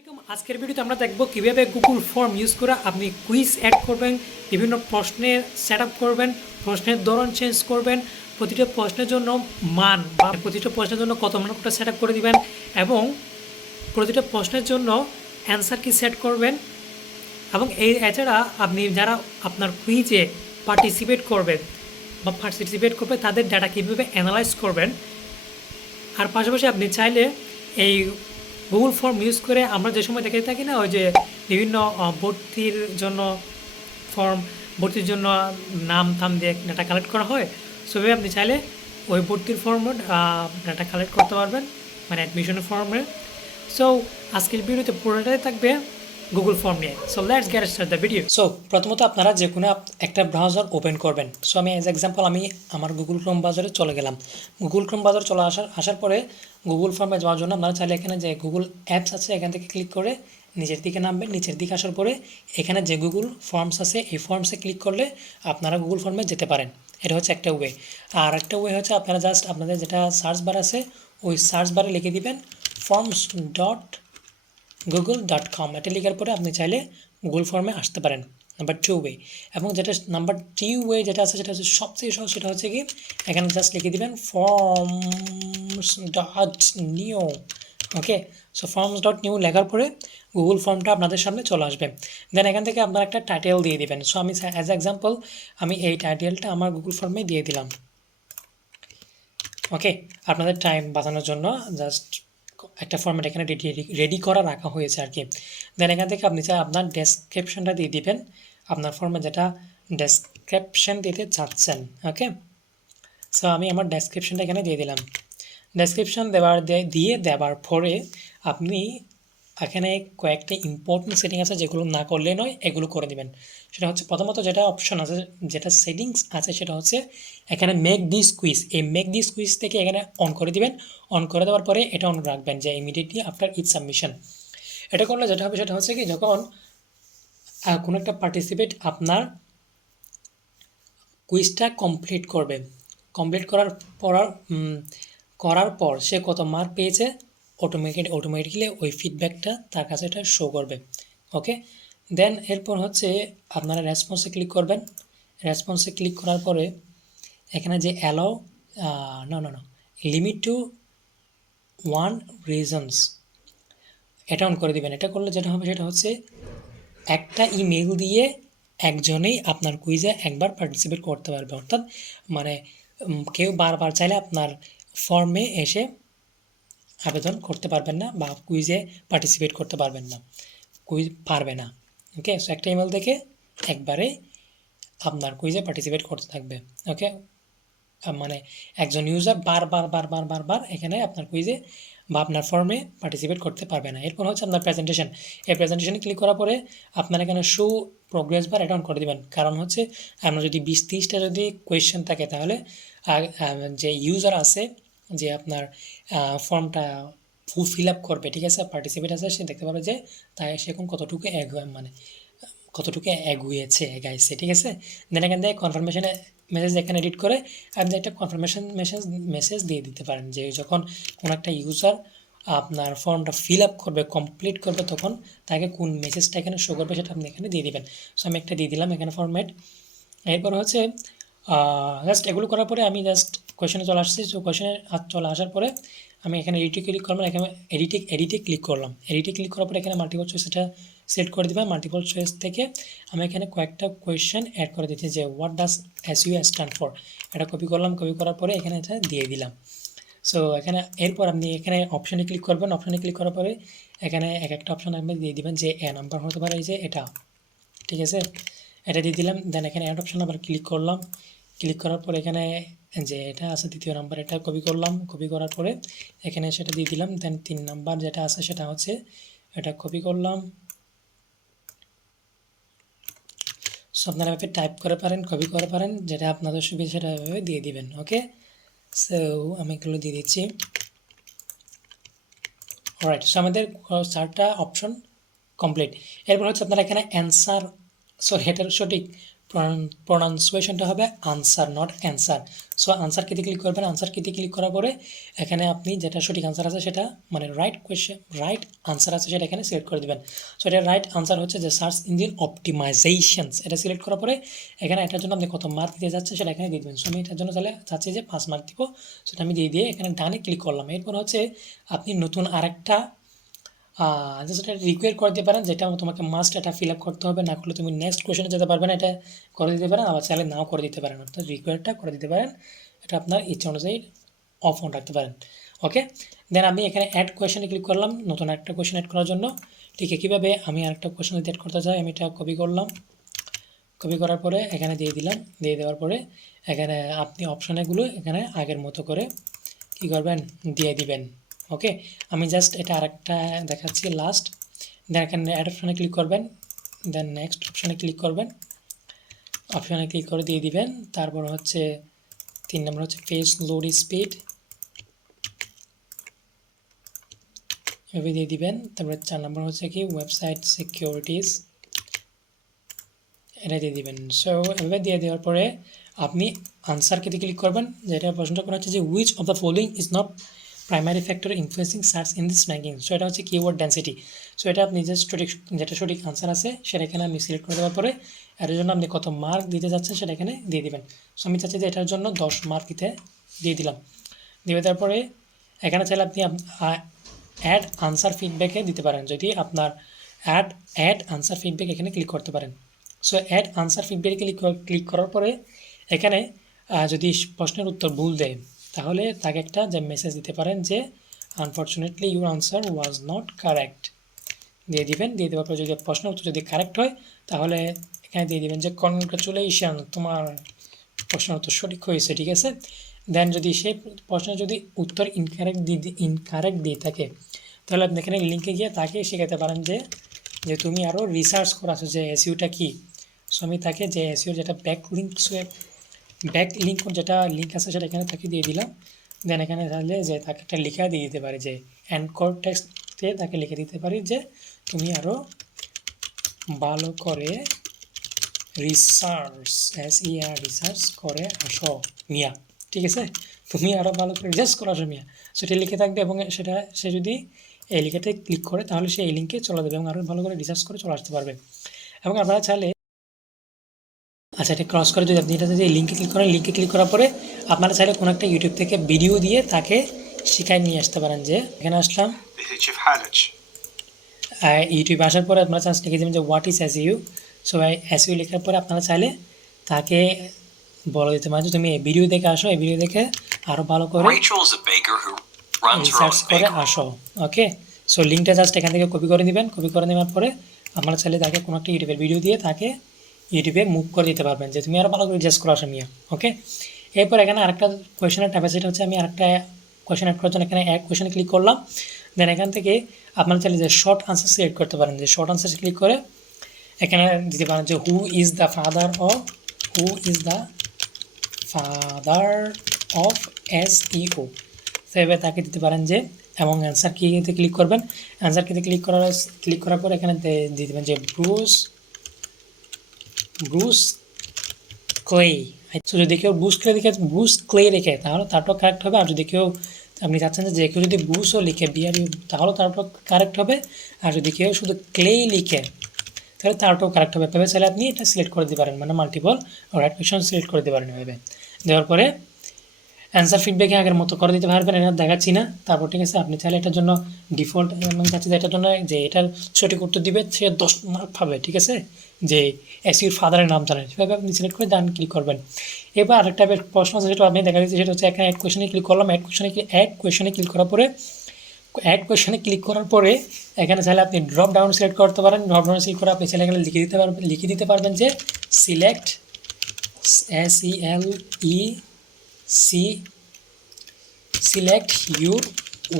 আসসালামু আলাইকুম। আজকের ভিডিওতে আমরা দেখব কিভাবে গুগল ফর্ম ইউজ করে আপনি কুইজ অ্যাড করবেন, বিভিন্ন প্রশ্নের সেট আপ করবেন, প্রশ্নের ধরন চেঞ্জ করবেন, প্রতিটা প্রশ্নের জন্য মান বা প্রতিটা প্রশ্নের জন্য কত মানটা সেট আপ করে দিবেন এবং প্রতিটা প্রশ্নের জন্য অ্যান্সার কি সেট করবেন এবং এছাড়া আপনি যারা আপনার কুইজে পার্টিসিপেট করবে তাদের ডাটা কীভাবে অ্যানালাইজ করবেন। আর পাশাপাশি আপনি চাইলে এই গুগল ফর্ম ইউজ করে আমরা যে সময় দেখে থাকি না, ওই যে বিভিন্ন ভর্তির জন্য ফর্ম ভর্তির জন্য নাম থাম দিয়ে ডাটা কালেক্ট করা হয়, সেভাবে আপনি চাইলে ওই ভর্তির ফর্মে ডাটা কালেক্ট করতে পারবেন, মানে অ্যাডমিশনের ফর্মে। সো আজকের ভিডিওতে পুরোটাই থাকবে গুগল ফর্ম নিয়ে। So let's get start the video. So প্রথমত আপনারা যে কোনো একটা ব্রাউজার ওপেন করবেন। সো আমি অ্যাজ এক্সাম্পল আমি আমার গুগল ক্রোম ব্রাউজারে চলে গেলাম। গুগল ক্রোম ব্রাউজার চলে আসার পরে গুগল ফর্মে যাওয়ার জন্য আপনারা চাইলে এখানে যে গুগল অ্যাপস আছে এখান থেকে ক্লিক করে নিচের দিকে নামবেন। নিচের দিকে আসার পরে এখানে যে গুগল ফর্মস আছে এই ফর্মসে ক্লিক করলে আপনারা গুগল ফর্মে যেতে পারেন। এটা হচ্ছে একটা ওয়ে। আর একটা ওয়ে হচ্ছে আপনারা জাস্ট আপনাদের যেটা সার্চ বার আছে ওই সার্চ বারে লিখে দিবেন forms.google.com। এটা লেখার পরে আপনি চাইলে গুগল ফর্মে আসতে পারেন। Number 2 way. এবং যেটা নাম্বার 3 ওয়ে যেটা আছে সেটা হচ্ছে সবচেয়ে সহজ, সেটা হচ্ছে কি এখানে জাস্ট লিখে দিবেন forms.new। ওকে, সো forms.new লেখার পরে গুগল ফর্মটা আপনাদের সামনে চলে আসবে। দেন এখান থেকে আপনারা একটা টাইটেল দিয়ে দিবেন। সো আমি অ্যাজ এক্সাম্পল আমি এই টাইটেলটা আমার গুগল ফর্মে দিয়ে দিলাম। ওকে, আপনাদের টাইম বাঁচানোর জন্য জাস্ট একটা ফর্ম্যাট এখানে রেডি করা রাখা হয়েছে আর কি। দেন এখান থেকে আপনি চাই আপনার ডেসক্রিপশনটা দিয়ে দিবেন, আপনার ফর্মে যেটা ডেসক্রিপশন দিতে চাচ্ছেন। ওকে, সো আমি আমার ডেসক্রিপশনটা এখানে দিয়ে দিলাম। ডেসক্রিপশন দেওয়ার পরে আপনি এখানে কয়েকটা ইম্পর্টেন্ট সেটিং আছে যেগুলো না করলে নয়, এগুলো করে দিবেন। সেটা হচ্ছে প্রথমত যেটা অপশন আছে, যেটা সেটিংস আছে সেটা হচ্ছে এখানে মেক দিস কুইজ। এই মেক দিস কুইজ থেকে এখানে অন করে দিবেন। অন করে দেওয়ার পরে এটা অন রাখবেন যে ইমিডিয়েটলি আফটার ইচ সাবমিশন। এটা করলে যেটা হবে সেটা হচ্ছে কি যখন কোনো একটা পার্টিসিপেট আপনার কুইজটা কমপ্লিট করার পর সে কত মার্ক পেয়েছে অটোমেটিক্যালি ওই ফিডব্যাকটা তার কাছে এটা শো করবে। ওকে, দেন এরপর হচ্ছে আপনারা রেসপন্সে ক্লিক করবেন। রেসপন্সে ক্লিক করার পরে এখানে যে অ্যালাউ না লিমিট টু 1 রিজনস এটা অন করে দিবেন। এটা করলে যেটা হবে সেটা হচ্ছে একটা ইমেল দিয়ে একজনেই আপনার কুইজে একবার পার্টিসিপেট করতে পারবে। অর্থাৎ মানে কেউ বারবার চাইলে আপনার ফর্মে এসে আবেদন করতে পারবেন না বা কুইজে পার্টিসিপেট করতে পারবেন না, কুইজ পারবে না। ওকে, সো একটা ইমেল থেকে একবারে আপনার কুইজে পার্টিসিপেট করতে থাকবে। ওকে, মানে একজন ইউজার বারবার এখানে আপনার কুইজে বা আপনার ফর্মে পার্টিসিপেট করতে পারবে না। এরপর হচ্ছে আপনার প্রেজেন্টেশন। এই প্রেজেন্টেশনে ক্লিক করার পরে আপনার এখানে শো প্রোগ্রেস বার এটা অন করে দেবেন। কারণ হচ্ছে আপনার যদি 20-30টা যদি কোয়েশ্চেন থাকে তাহলে যে ইউজার আছে যে আপনার ফর্মটা ফিল আপ করবে, ঠিক আছে, পার্টিসিপেট আছে, সে দেখতে পাবে যে তাই সে এখন কতটুকু এগাইছে, ঠিক আছে। দেন এখান থেকে কনফার্মেশনে মেসেজ এখানে এডিট করে আপনি একটা কনফার্মেশন মেসেজ দিয়ে দিতে পারেন যে যখন কোনো একটা ইউজার আপনার ফর্মটা ফিল আপ করবে, কমপ্লিট করবে, তখন তাকে কোন মেসেজটা এখানে শো করবে সেটা আপনি এখানে দিয়ে দিবেন। সো আমি একটা দিয়ে দিলাম এখানে ফরম্যাট। এরপর হচ্ছে জাস্ট এগুলো করার পরে আমি জাস্ট কোয়েশনে চলে আসছি। সো কোয়েশনে চলে আসার পরে আমি এখানে এডিটে ক্লিক করলাম। এখানে এডিটে ক্লিক করলাম। এডিটে ক্লিক করার পরে এখানে মাল্টিপল চয়েস এটা সিলেক্ট করে দেবেন। মাল্টিপল চয়েস থেকে আমি এখানে কয়েকটা কোয়েশ্চেন অ্যাড করে দিচ্ছি যে what does SEO stand for. এটা কপি করলাম। কপি করার পরে এখানে এটা দিয়ে দিলাম। সো এখানে এরপর আপনি এখানে অপশানে ক্লিক করবেন। অপশানে ক্লিক করার পরে এখানে এক একটা অপশান আপনি দিয়ে দিবেন যে এ নাম্বার হতে পারে এই যে এটা, ঠিক আছে, এটা দিয়ে দিলাম। দেন এখানে অ্যাড অপশান আবার ক্লিক করলাম। ক্লিক করার পর এখানে যে এটা আছে দ্বিতীয় নাম্বার, এটা কপি করলাম। কপি করার পরে এখানে সেটা দিয়ে দিলাম। দেন 3 নাম্বার যেটা আছে সেটা হচ্ছে এটা কপি করলাম। সো আপনারা এভাবে টাইপ করে পারেন, কপি করে পারেন, যেটা আপনাদের সুবিধা সেটা এভাবে দিয়ে দিবেন। ওকে, সো আমি এগুলো দিয়ে দিচ্ছি। অলরাইট, সো আমাদের 4টা অপশন কমপ্লিট। এরপর হচ্ছে আপনারা এখানে অ্যান্সার, সো এটার সঠিক প্রনাউন্সিয়েশনটা হবে answer, not answer. So answer কিতে ক্লিক করবেন, আনসার কিতে ক্লিক করার পরে এখানে আপনি যেটা সঠিক আনসার আছে সেটা মানে রাইট আনসার আছে সেটা এখানে সিলেক্ট করে দেবেন। সো এটা রাইট আনসার হচ্ছে যে সার্চ ইঞ্জিন অপটিমাইজেশনস, এটা সিলেক্ট করার পরে এখানে এটার জন্য আপনি কত মার্ক দিতে যাচ্ছে সেটা এখানে দিয়ে দেবেন। সো আমি এটার জন্য তাহলে চাচ্ছি যে 5 মার্ক দিব, সেটা আমি দিয়ে এখানে ডানে ক্লিক করলাম। এরপর হচ্ছে আপনি নতুন আরেকটা জাস্ট এটা রিকোয়ার করে দিতে পারেন, যেটা তোমাকে মাস্ট এটা ফিল আপ করতে হবে, না করলে তুমি নেক্সট কোয়েশনে যেতে পারবে না, এটা করে দিতে পারেন। আবার চাইলে নাও করে দিতে পারেন, অর্থাৎ রিকোয়ারটা করে দিতে পারেন, এটা আপনার ইচ্ছা অনুযায়ী অফ অন রাখতে পারেন। ওকে, দেন আমি এখানে অ্যাড কোয়েশনে ক্লিক করলাম নতুন একটা কোয়েশন অ্যাড করার জন্য। ঠিক কীভাবে আমি আরেকটা কোয়েশন যদি অ্যাড করতে চাই, আমি এটা কপি করলাম, কপি করার পরে এখানে দিয়ে দিলাম, দিয়ে দেওয়ার পরে এখানে আপনি অপশানগুলো এখানে আগের মতো করে কী করবেন দিয়ে দিবেন। ওকে, আমি জাস্ট এটা আরেকটা দেখাচ্ছি লাস্ট। দেন এখানে অ্যাড অপশানে ক্লিক করবেন, দেন নেক্সট অপশানে ক্লিক করবেন, অপশানে ক্লিক করে দিয়ে দিবেন। তারপর হচ্ছে 3 নম্বর হচ্ছে পেজ লোড স্পিড, এভাবে দিয়ে দিবেন। তারপরে 4 নম্বর হচ্ছে কি ওয়েবসাইট সিকিউরিটিস, এটা দিয়ে দিবেন। সো এভাবে দিয়ে দেওয়ার পরে আপনি আনসার কিতে ক্লিক করবেন, যেটা প্রশ্নটা করা হচ্ছে যে which of the following is not primary factor influencing search in this ranking. So এটা হচ্ছে কিওয়ার্ড ডেন্সিটি। সো এটা আপনি যে যেটা সঠিক আনসার আছে সেটা এখানে আপনি সিলেক্ট করে দেওয়ার পরে এর জন্য আপনি কত মার্ক দিতে যাচ্ছেন সেটা এখানে দিয়ে দিবেন। সো আমি চাচ্ছি যে এটার জন্য 10 মার্ক দিয়ে দিলাম। দিয়ে দেওয়ার পরে এখানে চাইলে আপনি অ্যাড আনসার ফিডব্যাকে দিতে পারেন, যদি আপনার অ্যাড আনসার ফিডব্যাক এখানে ক্লিক করতে পারেন। সো অ্যাড আনসার ফিডব্যাকে ক্লিক করার পরে এখানে যদি প্রশ্নের উত্তর ভুল দেয় তাহলে তাকে একটা যে মেসেজ দিতে পারেন যে unfortunately your answer was not correct দিয়ে দিবেন। দিয়ে দেওয়ার পরে যদি প্রশ্নের উত্তর যদি কারেক্ট হয় তাহলে এখানে দিয়ে দিবেন যে কনগ্রাচুলেশন, তোমার প্রশ্নের উত্তর সঠিক হয়েছে, ঠিক আছে। দেন যদি সেই প্রশ্নের যদি উত্তর ইনকারেক্ট দিয়ে থাকে তাহলে আপনি এখানে লিঙ্কে গিয়ে তাকে শেখাতে পারেন যে তুমি আরও রিসার্চ করাছো যে এসইউটা কী। সো আমি তাকে যে এসইউর যেটা ব্যাক লিঙ্ক যেটা লিঙ্ক আছে সেটা এখানে তাকে দিয়ে দিলাম। দেন এখানে তাহলে যে তাকে একটা লেখা দিয়ে দিতে পারি, যে অ্যানকর টেক্সটে তাকে লিখে দিতে পারি যে তুমি আরও ভালো করে রিসার্চ করে আসো মিয়া, ঠিক আছে, তুমি আরও ভালো করে রিসার্চ করে আসো মিয়া। সেটা লিখে থাকবে এবং সেটা সে যদি এই লিঙ্কটায় ক্লিক করে তাহলে সে এই লিঙ্কে চলে যাবে এবং আরও ভালো করে রিসার্চ করে চলে আসতে পারবে। এবং আপনারা চাইলে আচ্ছা এটা ক্রস করে যদি আপনি এটা যদি লিঙ্কে ক্লিক করেন, লিঙ্কে ক্লিক করার পরে আপনারা চাইলে কোনো একটা ইউটিউব থেকে ভিডিও দিয়ে তাকে শিখায় নিয়ে আসতে পারেন। যে এখানে আসলাম, ইউটিউবে আসার পরে আপনারা চান্স লিখে দেবেন যে what is SU. So SU লেখার পরে আপনারা চাইলে তাকে বলে দিতে পারেন যে তুমি এই ভিডিও দেখে আসো, এই ভিডিও দেখে আরও ভালো করে রিসার্চ করে আসো। ওকে, সো লিঙ্কটা জাস্ট এখান থেকে কপি করে নেবেন। কপি করে নেওয়ার পরে আপনারা চাইলে তাকে কোনো একটা ইউটিউবের ভিডিও দিয়ে তাকে ইউটিউবে মুভ করে দিতে পারবেন যে তুমি আরও ভালো করে রিসার্চ করে আসো মিয়া। ওকে, এরপর এখানে আরেকটা কোয়েশনের টাইপ আছে, সেটা হচ্ছে আমি আরেকটা কোয়েশন অ্যাড করার জন্য এখানে এক কোয়েশনে ক্লিক করলাম। দেন এখান থেকে আপনারা চাইলে যে শর্ট আনসার সিলেক্ট করতে পারেন, যে শর্ট আনসার ক্লিক করে এখানে দিতে পারেন যে হু is the father of SEO. সেভাবে তাকে দিতে পারেন যে, এবং অ্যান্সার কিতে ক্লিক করবেন। অ্যান্সার কিতে ক্লিক করার পর এখানে দিয়ে দেবেন যে ব্রুস ক্লে। আচ্ছা, যদি কেউ ব্রুস ক্লে রেখে তাহলে তারটাও কারেক্ট হবে। আর যদি কেউ আপনি চাচ্ছেন যে কেউ যদি ব্রুসও লিখে বিআরইউ তাহলে তারটাও কারেক্ট হবে। আর যদি কেউ শুধু ক্লেই লিখে তাহলে তারটাও কারেক্ট হবে। তবে চাইলে আপনি এটা সিলেক্ট করে দিতে পারেন, মানে মাল্টিপল রাইট কোয়েশন সিলেক্ট করে দিতে পারেন। এভাবে দেওয়ার পরে অ্যান্সার ফিডব্যাকে আগের মতো করে দিতে পারবেন, এটা দেখাচ্ছি না। তারপর ঠিক আছে, আপনি চাইলে এটার জন্য ডিফল্ট চাচ্ছি যে এটার জন্য যে এটার সঠিক উত্তর দিবে সে 10 মার্ক পাবে, ঠিক আছে, যে এসইউর ফাদারের নাম জানেন, সেভাবে আপনি সিলেক্ট করে ডান ক্লিক করবেন। এবার আরেকটা প্রশ্ন আছে যেটা আপনি দেখা যাচ্ছে, সেটা হচ্ছে এখানে অ্যাড কোয়েশনে ক্লিক করলাম। অ্যাড কোয়েশনে ক্লিক করার পরে এখানে চাইলে আপনি ড্রপ ডাউন সিলেক্ট করতে পারেন। ড্রপ ডাউন সিলেক্ট করে আপনি চাইলে এখানে লিখে দিতে পারবেন যে সিলেক্ট সিলেক্ট ইউর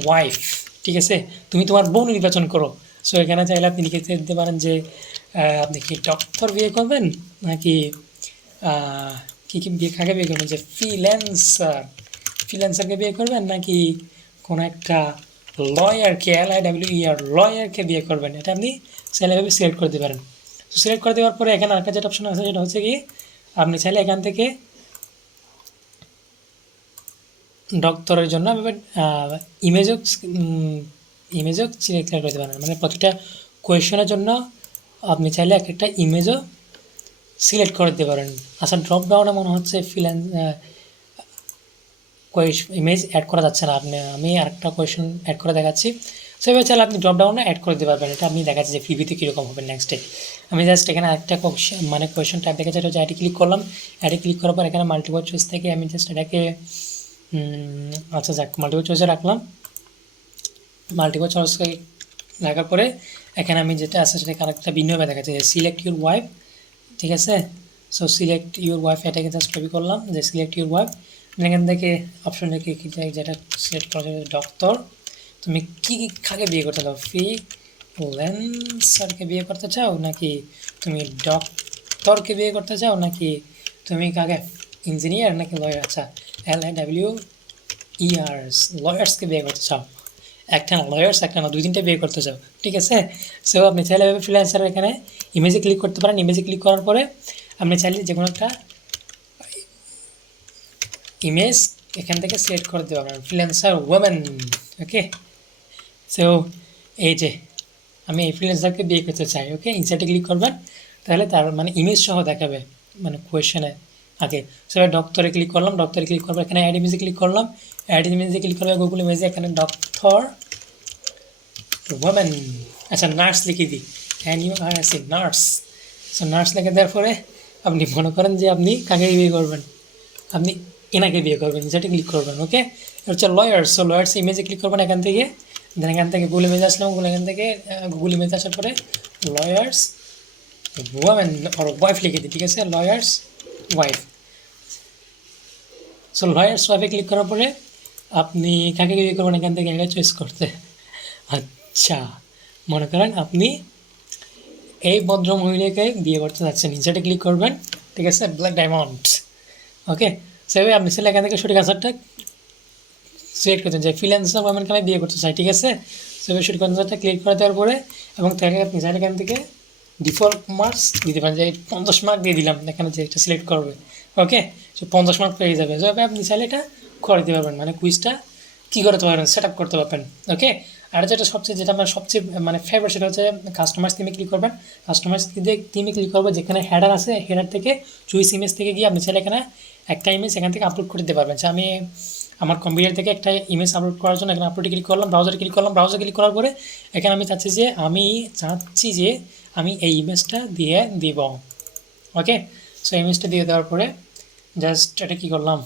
ওয়াইফ, ঠিক আছে, তুমি তোমার বোন নির্বাচন করো। সো এখানে চাইলে আপনি লিখে দিতে পারেন যে আপনি কি ডক্টর বিয়ে করবেন নাকি কাকে বিয়ে করবেন, যে ফ্রিল্যান্সারকে বিয়ে করবেন নাকি কোনো একটা লয়ারকে লয়ারকে বিয়ে করবেন। এটা আপনি চাইলে সিলেক্ট করে দিতে পারেন। তো সিলেক্ট করে দেওয়ার পরে এখানে আরেকটা যেটা অপশন আছে সেটা হচ্ছে কি আপনি চাইলে এখান থেকে ডক্টরের জন্য ইমেজও ইমেজও সিলেক্ট করতে পারেন, মানে প্রতিটা কোয়েশনের জন্য আপনি চাইলে এক একটা ইমেজও সিলেক্ট করে দিতে পারেন। আচ্ছা, ড্রপ ডাউনে মনে হচ্ছে ইমেজ অ্যাড করা যাচ্ছে না। আমি আরেকটা কোয়েশন অ্যাড করে দেখাচ্ছি। সো এবার চাইলে আপনি ড্রপ ডাউনে অ্যাড করে দিতে পারবেন। এটা আপনি দেখাচ্ছি যে প্রিভিউতে কীরকম হবে নেক্সটে। আমি জাস্ট এখানে আরেকটা কোয়েশন টাইপ দেখাচ্ছি, এটা হচ্ছে অ্যাডে ক্লিক করলাম। অ্যাডে ক্লিক করার পর এখানে মাল্টিপল চয়েস থেকে আমি জাস্ট এটাকে আচ্ছা যাক, মাল্টিপল চয়েসে রাখলাম। মাল্টিপল চয়েসে রাখার পরে এখানে আমি যেটা আছে সেটাকে আরেকটা ভিন্নভাবে দেখাচ্ছি যে সিলেক্ট ইউর ওয়াইফ, ঠিক আছে। সো সিলেক্ট ইউর ওয়াইফ এটাকে জাস্ট কপি করলাম যে সিলেক্ট ইউর ওয়াইফ। এখান থেকে অপশন রেখে যেটা সিলেক্ট করা যাবে ডক্টর। তুমি কী কাকে বিয়ে করতে চাও, ফ্রিল্যান্সারকে বিয়ে করতে চাও, নাকি তুমি ডক্টরকে বিয়ে করতে চাও, নাকি তুমি কাকে ইঞ্জিনিয়ার নাকি লয়ার, আচ্ছা LAWERS লয়ার্সকে বিয়ে করতে চাও। একটা না লয়ার্স, একটা না, 2-3টে বিয়ে করতে চাও, ঠিক আছে। সো আপনি চাইলে ফ্রিল্যান্সার এখানে ইমেজে ক্লিক করতে পারেন। ইমেজে ক্লিক করার পরে আপনি চাইলে যে কোনো একটা ইমেজ এখান থেকে সিলেক্ট করে দিতে পারবেন, ফ্রিল্যান্সার ওমেন, ওকে। সো এই যে আমি এই ফ্রিল্যান্সারকে বিয়ে করতে চাই, ওকে। ইনসার্টে ক্লিক করবেন, তাহলে তার মানে ইমেজ সহ দেখাবে, মানে কোয়েশনে আগে। সো এবার ডক্টরে ক্লিক করলাম, ডক্টরে ক্লিক করবো, এখানে অ্যাড ইমেজে ক্লিক করলাম, অ্যাড ইমেজে ক্লিক করবে গুগল ইমেজে, এখানে ডক্টর ওমেন, আচ্ছা নার্স লিখে দিই, NURS নার্স। সো নার্স লিখে দেওয়ার পরে আপনি মনে করেন যে আপনি কাকে বিয়ে করবেন, আপনি এনাকে বিয়ে করবেন, যেটা ক্লিক করবেন, ওকে। হচ্ছে লয়ার্স। সো লয়ার্স ইমেজে ক্লিক করবেন এখান থেকে, দেন এখান থেকে গুগল ইমেজ আসলাম, এখান থেকে গুগল ইমেজ আসার পরে লয়ার্স ওমেন ওর ওয়াইফ লিখে দিই, ঠিক আছে, লয়ার্স ওয়াইফ। সো লয়ার্স ওয়াইফে ক্লিক করার পরে আপনি কাকে বিয়ে করবেন এখান থেকে এটা চয়েস করতে। আচ্ছা, মনে করেন আপনি এই ভদ্র মহিলাকে বিয়ে করতে যাচ্ছেন, নিচেটা ক্লিক করবেন, ঠিক আছে, ব্ল্যাক ডায়মন্ড, ওকে। সেভাবে আপনি চাইলে এখান থেকে সঠিক আনসারটা সিলেক্ট করতেন যে ফ্রিল্যান্সার ওমেনকে আমি বিয়ে করতে চাই, ঠিক আছে। সেভাবে সঠিক আনসারটা ক্লিক করে দেওয়ার পরে এবং তাকে আপনি চাইলে এখান থেকে ডিফল্ট মার্কস দিতে পারেন, যে 50 মার্ক দিয়ে দিলাম এখানে যে এটা সিলেক্ট করবে, ওকে। সো 50 মার্ক পেয়ে যাবে। যেভাবে আপনি চাইলে এটা করে দিতে পারবেন, মানে কুইজটা কী করতে পারবেন, সেট আপ করতে পারবেন, ওকে। আর যেটা আমার সবচেয়ে মানে ফেভারিট, সেটা হচ্ছে কাস্টমাইজ থিমে ক্লিক করবেন। কাস্টমাইজ থিমে ক্লিক করবো, যেখানে হেডার আছে, হেডার থেকে চুইস ইমেজ থেকে গিয়ে আপনি চাইলে এখানে একটা ইমেজ এখান থেকে আপলোড করে দিতে পারবেন। আমি আমার কম্পিউটার থেকে একটা ইমেজ আপলোড করার জন্য এখানে আপলোডে ক্লিক করলাম, ব্রাউজারে ক্লিক করলাম, ব্রাউজারে ক্লিক করার পরে এখানে আমি চাচ্ছি যে আমি এই ইমেজটা দিয়ে দিব, ওকে। সো ইমেজটা দিয়ে দেওয়ার পরে জাস্ট এটা কী করলাম,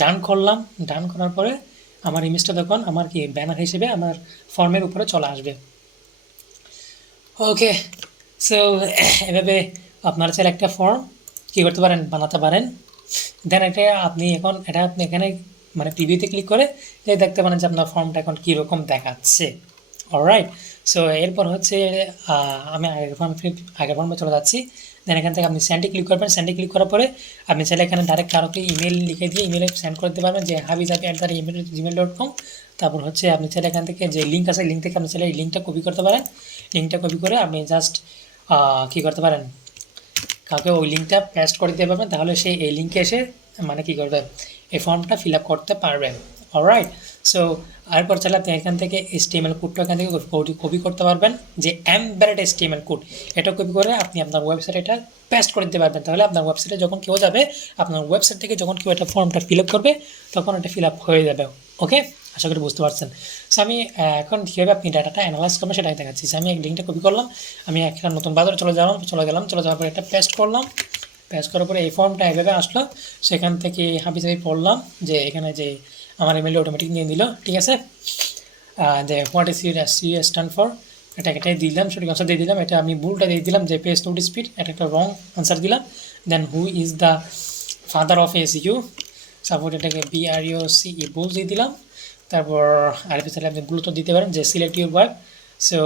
ডান করলাম। ডান করার পরে আমার ইমেজটা তখন আমার কি ব্যানার হিসেবে আমার ফর্মের উপরে চলে আসবে, ওকে। সো এভাবে আপনারা চাইলে একটা ফর্ম কী করতে পারেন, বানাতে পারেন। দেন আপনি এখানে মানে প্রিভিউতে ক্লিক করে দেখতে পারেন যে আপনার ফর্মটা এখন কীরকম দেখাচ্ছে, অলরাইট। সো এরপর হচ্ছে আমি আগের ফর্মে চলে যাচ্ছি। দেন এখান থেকে আপনি সেন্ডে ক্লিক করবেন। সেন্ডে ক্লিক করার পরে আপনি চাইলে এখানে ডাইরেক্ট কারোকে ইমেল লিখে দিয়ে ইমেলে সেন্ড করতে পারবেন, যে habizabi@gmail.com। তারপর হচ্ছে আপনি চাইলে এখান থেকে যে লিঙ্ক আছে, লিঙ্ক থেকে আপনি চাইলে এই লিঙ্কটা কপি করতে পারেন। লিঙ্কটা কপি করে আপনি জাস্ট কী করতে পারেন, কাউকে ওই লিঙ্কটা পেস্ট করে দিতে পারবেন, তাহলে সে এই লিঙ্কে এসে মানে কী করবে, এই ফর্মটা ফিল আপ করতে পারবেন, অলরাইট। সো এরপর চাইলে আপনি এখান থেকে HTML কোডটা এখান থেকে কপি করতে পারবেন, যে এমবেডেড HTML কোড, এটা কপি করে আপনি আপনার ওয়েবসাইটে এটা পেস্ট করে দিতে পারবেন। তাহলে আপনার ওয়েবসাইটে যখন কেউ যাবে, আপনার ওয়েবসাইট থেকে যখন কেউ এটা ফর্মটা ফিল আপ করবে, তখন এটা ফিল আপ হয়ে যাবে, ওকে। আশা করি বুঝতে পারছেন। সো আমি এখন কীভাবে আপনি ডাটাটা অ্যানালাইজ করবেন সেটাই দেখাচ্ছি। আমি এক লিঙ্কটা কপি করলাম, আমি একটা নতুন বাজারে চলে যাওয়ার পরে এটা পেস্ট করলাম। পেস্ট করার পরে এই ফর্মটা এভাবে আসলো। সেখান থেকে হাবিজাবি পড়লাম, যে এখানে যে আমার ইমেল অটোমেটিক নিয়ে দিল, ঠিক আছে। যে what is you stand for, এটাই দিলাম, সঠিক আনসার দিয়ে দিলাম। এটা আমি ভুলটা দিয়ে দিলাম, যে পেজ নোট স্পিড, এটা একটা রং আনসার দিলাম। Then who is the father of SEO, support এটাকে BREOCE ভুল দিয়ে দিলাম। তারপর আরবি চাইলে আপনি গুরুত্ব দিতে পারেন, যে সিলেক্ট ইউর ওয়াইফ। সো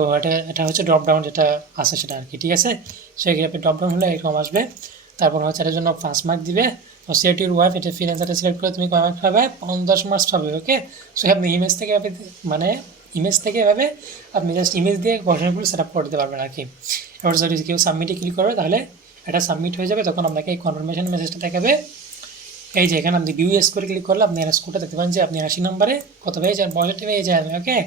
এটা হচ্ছে ড্রপ ডাউন যেটা আছে সেটা আর কি, ঠিক আছে। সো এখানে আপনি ড্রপ ডাউন হলে এরকম আসবে। তারপর হচ্ছে এটার জন্য 5 মার্ক দিবে। সিলেক্ট ইউর ওয়াইফ, এটা ফ্রিল্যান্সারটা সিলেক্ট করে তুমি কয় মার্ক পাবে, 50 মার্কস পাবে, ওকে। সো আপনি ইমেজ থেকে এভাবে আপনি জাস্ট ইমেজ দিয়ে কোয়েশনগুলো সেট আপ করে দিতে পারবেন আর কি। এবার যদি কেউ সাবমিটে ক্লিক করবে, তাহলে এটা সাবমিট হয়ে যাবে তখন আপনাকে এই কনফার্মেশন মেসেজটা দেখাবে। এই যে এখানে আপনি ভিউ স্কোরে ক্লিক করলে আপনি স্কোরটা দেখতে পান যে আপনি 80 নম্বরে কত পেয়ে যান, 65 পেয়ে যাবেন। ওকে,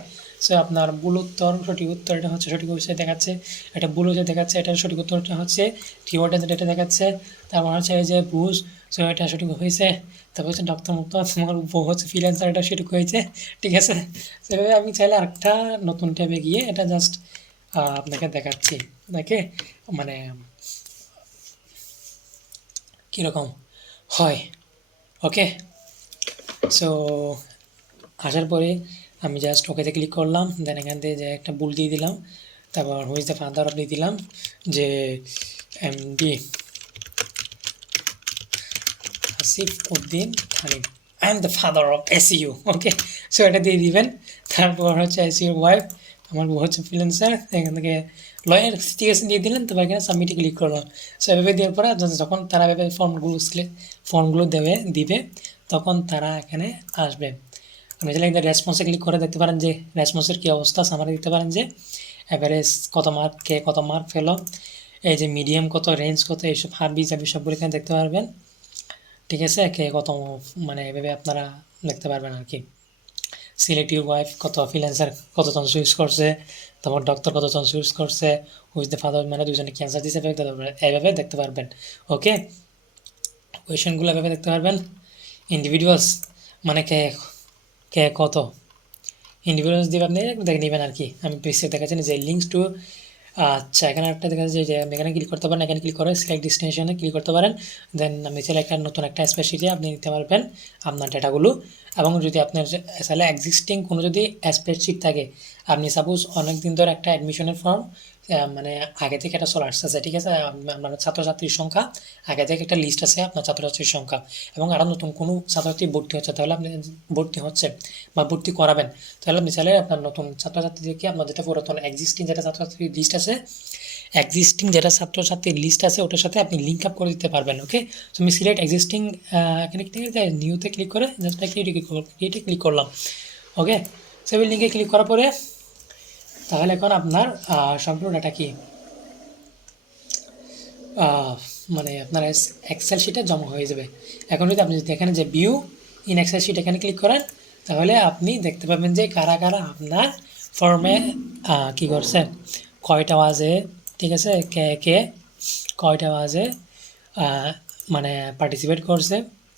সো আপনার ভুল উত্তর সঠিক উত্তর এটা হচ্ছে সঠিক ওয়েবসাইট দেখাচ্ছে, এটা ভুল ওয়েবসাইট দেখাচ্ছে, এটার সঠিক উত্তরটা হচ্ছে কিওয়ার্ড এটা দেখাচ্ছে। তারপর হচ্ছে এই যে বুঝ, সো এটা সঠিক হয়েছে। তারপর হচ্ছে ডক্টর মুক্ত, তোমার বউ হচ্ছে ফ্রিল্যান্সার, এটা সঠিক হয়েছে। ঠিক আছে, সেভাবে আমি চাইলে আরেকটা নতুন ট্যাবে গিয়ে এটা জাস্ট আপনাকে দেখাচ্ছি, ওকে, মানে কীরকম হয়। ওকে, সো আসার পরে আমি জাস্ট ওকেতে ক্লিক করলাম, দেন এখান থেকে যে একটা বুল দিয়ে দিলাম, তারপর হুইজ দ্য ফাদার অফ দিয়ে দিলাম যে MD Asif Uddin Khalid, I am the father of SU. Okay, so এটা দিয়ে দিবেন। তারপর হচ্ছে এসইউর ওয়াইফ, আমার বউ হচ্ছে ফ্রিল্যান্সার, এখান থেকে লয়ার সিটিএস দিয়ে দিলেন, তারপর এখানে সাবমিটে ক্লিক করলাম। সো এভাবে দেওয়ার পরে যখন তারা এভাবে ফর্মগুলো দিবে তখন তারা এখানে আসবে। আপনি চাইলে কিন্তু রেসপন্সে ক্লিক করে দেখতে পারেন যে রেসপন্সের কী অবস্থা, সামারি দিতে পারেন যে অ্যাভারেজ কত মার্ক, কে কত মার্ক পেল, এই যে মিডিয়াম কত, রেঞ্জ কত, এইসব হাবি জাবি সবগুলো এখানে দেখতে পারবেন। ঠিক আছে, কে কত, মানে এভাবে আপনারা দেখতে পারবেন আর কি। সিলেক্ট ইউর ওয়াইফ কত, ফ্রিল্যান্সার কতজন চুজ করছে, তারপর ডক্টর কতজন চুজ করছে, হুইজ দ্য ফাদার মানে দুজনে ক্যান্সার দিছে, এইভাবে দেখতে পারবেন। ওকে, কোয়েশনগুলো এভাবে দেখতে পারবেন। ইন্ডিভিজুয়ালস মানে কে কে কত, ইন্ডিভিজুয়ালস দিয়ে আপনি দেখে নেবেন আর কি। আমি পিছিয়ে দেখাচ্ছি যে লিঙ্কস টু, আচ্ছা এখানে একটা দেখা যাচ্ছে যে এখানে ক্লিক করতে পারেন, এখানে ক্লিক করে সিলেক্ট ডেস্টিনেশনে ক্লিক করতে পারেন, দেন আপনি চাইলে একটা নতুন একটা স্প্রেডশিটে আপনি নিতে পারবেন আপনার ডেটাগুলো। এবং যদি আপনার আসলে এক্সিস্টিং কোনো যদি স্প্রেডশিট থাকে, আপনি সাপোজ অনেক দিন ধরে একটা অ্যাডমিশনের ফর্ম মানে আগে থেকে একটা চলে আসতেছে, ঠিক আছে, আপনার ছাত্রছাত্রীর সংখ্যা আগে থেকে একটা লিস্ট আছে আপনার ছাত্রছাত্রীর সংখ্যা, এবং আরও নতুন কোনো ছাত্রছাত্রী ভর্তি হচ্ছে, তাহলে আপনি ভর্তি হচ্ছে বা ভর্তি করাবেন, তাহলে আপনি চাইলে আপনার নতুন ছাত্রছাত্রীদেরকে আপনার যেটা পুরাতন এক্সিস্টিং যেটা ছাত্রছাত্রীর লিস্ট আছে, ওটার সাথে আপনি লিঙ্ক আপ করে দিতে পারবেন। ওকে, তো আমি সিলেক্ট এক্সিস্টিং এখানে নিউতে ক্লিক করে জাস্ট ক্রিয়েটে ক্লিক করলাম। ওকে, সেভি লিঙ্কে ক্লিক করার পরে তাহলে এখন আপনার সম্পূর্ণ ডাটা কি মানে আপনার এক্সেল শিটে জমা হয়ে যাবে। এখন যদি আপনি দেখেন যে ভিউ ইন এক্সেল শিট এখানে ক্লিক করেন, তাহলে আপনি দেখতে পাবেন যে কারা কারা আপনার ফর্মে কী করছে, কয়টা বাজে, ঠিক আছে, কে কে কয়টা বাজে মানে পার্টিসিপেট করছে,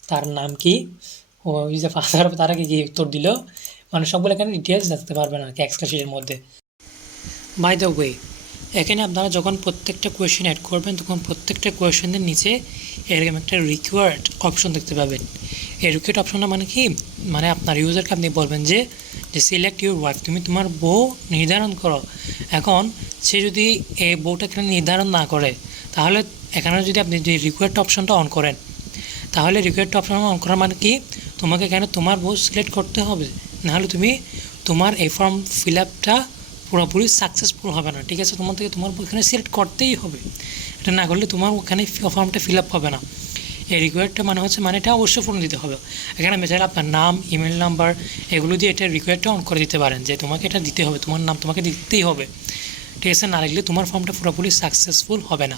তার নাম কি, ওই যে ফাদার তারা কি উত্তর দিল, মানে সবগুলো এখানে ডিটেলস দেখতে পারবেন আর কি এক্সেল শিটের মধ্যে। বাই দ্য ওয়ে, এখানে আপনারা যখন প্রত্যেকটা কোয়েশ্চেন অ্যাড করবেন তখন প্রত্যেকটা কোয়েশ্চেনের নিচে এরকম একটা রিকোয়ার্ড অপশন দেখতে পাবেন। এই রিকোয়ার্ড অপশনটা মানে কি, মানে আপনার ইউজারকে আপনি বলবেন যে সিলেক্ট ইউর ওয়াইফ, তুমি তোমার বউ নির্ধারণ করো। এখন সে যদি এই বউটা এখানে নির্ধারণ না করে, তাহলে এখানে যদি আপনি যে রিকোয়ার্ড অপশনটা অন করেন, তাহলে রিকোয়ার্ড অপশন অন করা মানে কি, তোমাকে এখানে তোমার বউ সিলেক্ট করতে হবে, নাহলে তুমি তোমার এই ফর্ম ফিল আপটা পুরোপুরি সাকসেসফুল হবে না। ঠিক আছে, তোমার থেকে তোমার ওখানে সিলেক্ট করতেই হবে, এটা না করলে তোমার ওখানে ফর্মটা ফিল আপ হবে না। এই রিকোয়ার্ডটা মানে হচ্ছে মানে এটা অবশ্যই পূরণ দিতে হবে। এখানে আমি চাইলে আপনার নাম, ইমেল নাম্বার এগুলো দিয়ে এটা রিকোয়ার্ডটা অন করে দিতে পারেন যে তোমাকে এটা দিতে হবে, তোমার নাম তোমাকে দিতেই হবে। ঠিক আছে, না লিখলে তোমার ফর্মটা পুরোপুরি সাকসেসফুল হবে না।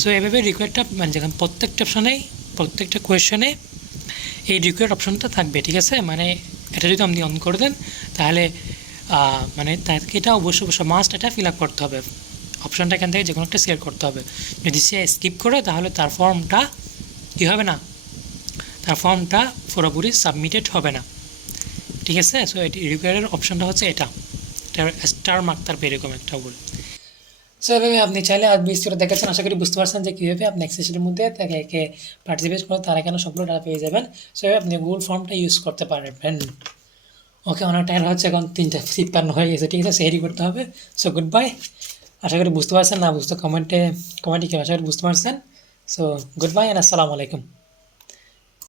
সো এভাবে রিকোয়ার্ডটা মানে যেখানে প্রত্যেকটা কোয়েশ্চনে এই রিকোয়ার্ড অপশনটা থাকবে। ঠিক আছে, মানে এটা যদি আপনি অন করে দেন তাহলে মানে তাকে এটা অবশ্যই মাস্ট এটা ফিল আপ করতে হবে, অপশনটা এখান থেকে যে কোনো একটা সিলেক্ট করতে হবে। যদি সে স্কিপ করে তাহলে তার ফর্মটা কী হবে না, তার ফর্মটা পুরোপুরি সাবমিটেড হবে না। ঠিক আছে, সো এটি রিকোয়ার্ডের অপশনটা হচ্ছে এটা স্টার মার্ক তার এরকম একটা বল। সো এভাবে আপনি চাইলে আর বিস্তারিত দেখাচ্ছেন, আশা করি বুঝতে পারছেন যে কীভাবে আপনি এক্সেল শিটের মধ্যে তাকে একে পার্টিসিপেট করে তারা কেন সবগুলো ডাটা পেয়ে যাবেন। সো এভাবে আপনি গুগল ফর্মটা ইউজ করতে পারবেন। ওকে, অনেক টাইম হচ্ছে, এখন 3:53 হয়ে গেছে। ঠিক আছে, সেরি করতে হবে। সো গুড বাই, আশা করি বুঝতে পারছেন, না বুঝতে কমেন্টে কি আশা করি বুঝতে পারছেন। সো গুড বাই অ্যান্ড আসসালামু আলাইকুম।